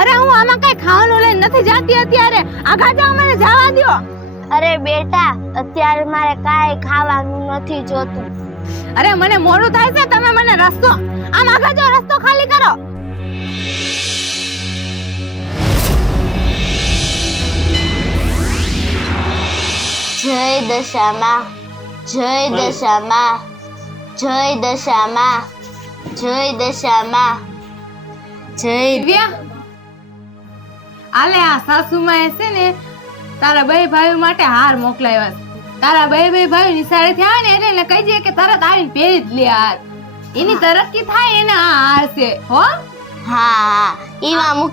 અરે હું આમાં કઈ ખાવાનું લઈને નથી જાતી અત્યારે. આગા જાઓ, મને જવા દ્યો. અરે બેટા, અત્યારે મારે કાંઈ ખાવાનું નથી જોતું. અરે મને મોડું થાય છે, તમે મને રસ્તો આમ આગા જાઓ, રસ્તો ખાલી કરો. જય દશામાં, જય દશામાં, જય દશામાં, જય દશામાં, જય. દિવ્યા, આલે આ સાસુમાએ છે ને તારા બે ભાઈઓ માટે હાર મોકલાવ્યા છે. તારા બે ભાઈઓ નિશાળેથી આવે ને એટલે એને કહી દે કે તરત આવીને પહેરી જ લે હાર. એની તરક્કી થાય એને આ હાર છે હો. હા, ઈવા મૂકી